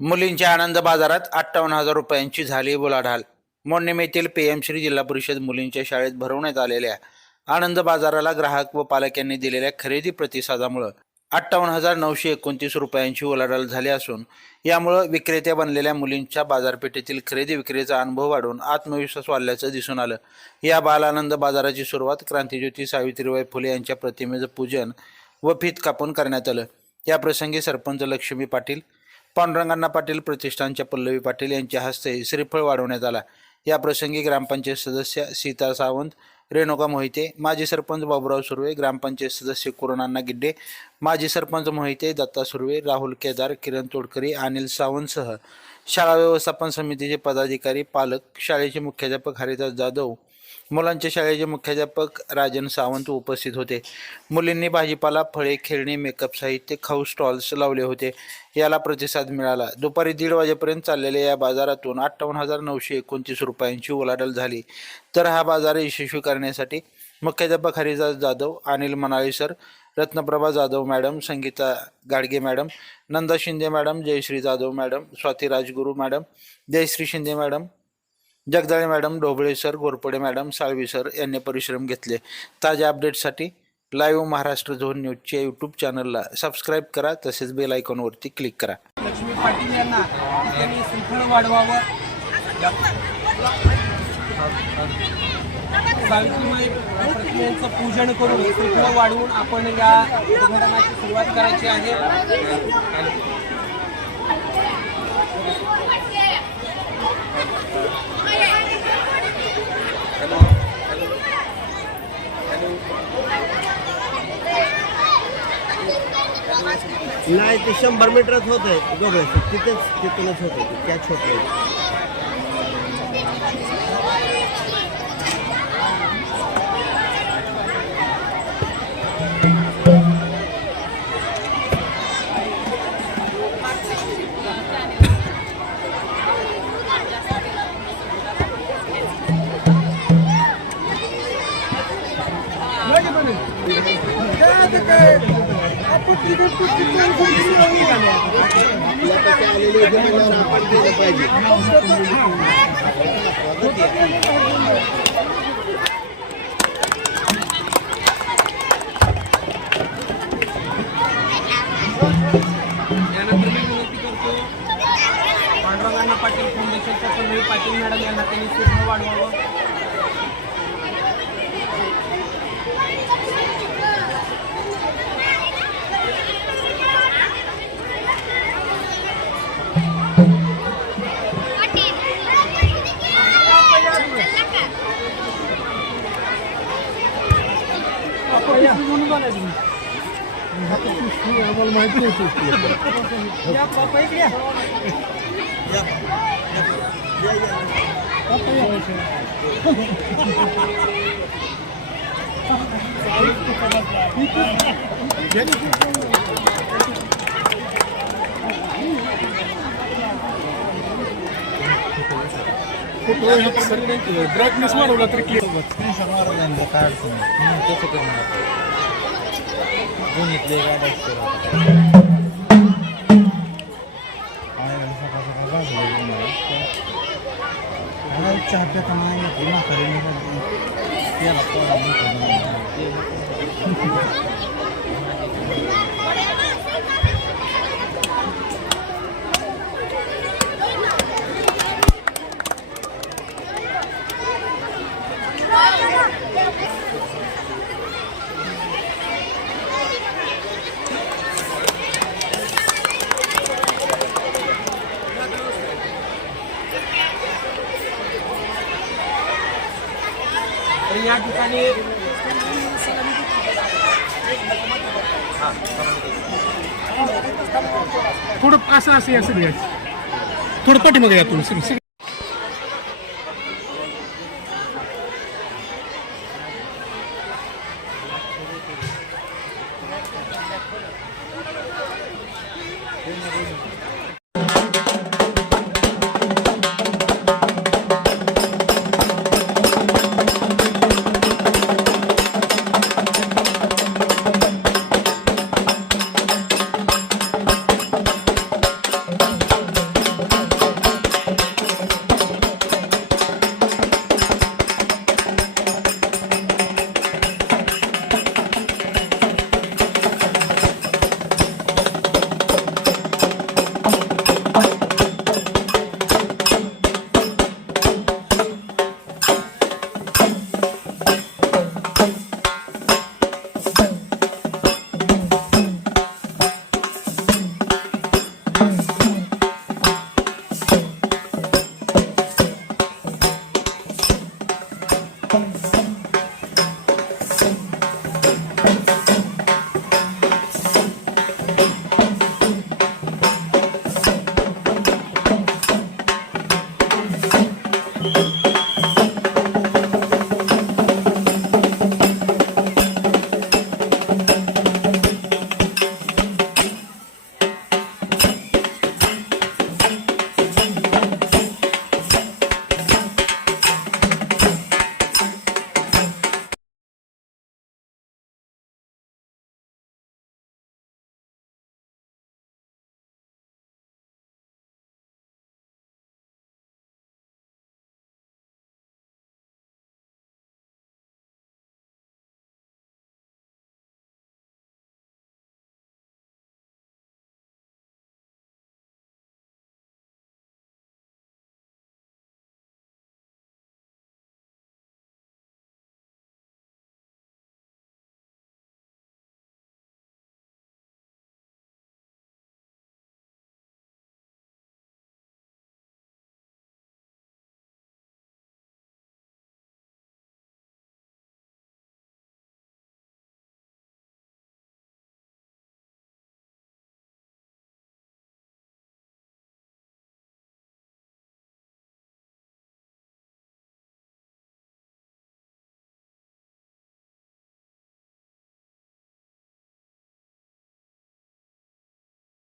मुलींच्या आनंद बाजारात 58,000 रुपयांची झाली बोलाढाल। मोडणीम येथील पीएमश्री जिल्हा परिषद मुलींच्या शाळेत भरवण्यात आलेल्या आनंद बाजाराला ग्राहक व पालक यांनी दिलेल्या खरेदी प्रतिसादामुळे 58,929 रुपयांची उलाढाल झाली असून यामुळे विक्रेत्या बनलेल्या मुलींच्या बाजारपेठेतील खरेदी विक्रीचा अनुभव वाढून आत्मविश्वास वाढल्याचं दिसून आलं। या बाल आनंद बाजाराची सुरुवात क्रांतिज्योती सावित्रीबाई फुले यांच्या प्रतिमेचं पूजन व फीत कापून करण्यात आलं। या प्रसंगी सरपंच लक्ष्मी पाटील, पांडुरंगांना पाटील प्रतिष्ठानच्या पल्लवी पाटील यांच्या हस्ते श्रीफळ वाढवण्यात आला। या प्रसंगी ग्रामपंचायत सदस्य सीता सावंत, रेणुका मोहिते, माजी सरपंच बाबूराव सुर्वे, ग्रामपंचायत सदस्य कुरणांना गिड्डे, माजी सरपंच मोहिते, दत्ता सुर्वे, राहुल केदार, किरण तोडकरी, अनिल सावंतसह शाळा व्यवस्थापन समितीचे पदाधिकारी, पालक, शाळेचे मुख्याध्यापक हरिदास जाधव, मुलांच्या शाळेचे मुख्याध्यापक राजन सावंत उपस्थित होते। मुलींनी भाजीपाला, फळे, खेळणी, मेकअप साहित्य, खाऊ स्टॉल्स लावले होते। याला प्रतिसाद मिळाला। दुपारी 1:30 वाजेपर्यंत चाललेल्या या बाजारातून 58,929 रुपयांची उलाढाल झाली। तर हा बाजार यशस्वी करण्यासाठी मुख्याध्यापक Haridas Jadhav, Anil Manale sir, Ratnaprabha Jadhav madam, Sangita Gadge madam, Nanda Shinde madam, Jayashree Jadhav madam, Swati Rajguru madam, Jayashree Shinde madam, Jagdale madam, Dhoble sir, Gorpade madam, Salvi sir यांनी परिश्रम घेतले। ताज्या अपडेट्ससाठी लाईव्ह महाराष्ट्र झोन न्यूजच्या यूट्यूब चॅनलला सबस्क्राईब करा, तसेच बेल आयकॉनवरती क्लिक करा। लक्ष्मी पाटील यांना त्यांनी श्रीफळ वाढवावं, सावित्रीबाई प्रतिमेचं पूजन करून श्रीफळ वाढवून आपण या उद्घाटनाची सुरुवात करायची आहे। नाही, ते 100 मीटरच होत आहे दोघं, तिथूनच होत आहे, कॅच होत आहे। पांडुरंगांना पाटील फाउंडेशनच्या पल्लवी पाटील मॅडम यांना त्यांनी श्रीफळ वाढवावं। आम्हाला माहिती ब्राईटनेस वाढवला तरी क्लिअर या ठिकाणी थोडं असं घ्यायचं, थोडं पाठीमागे या तुम्ही।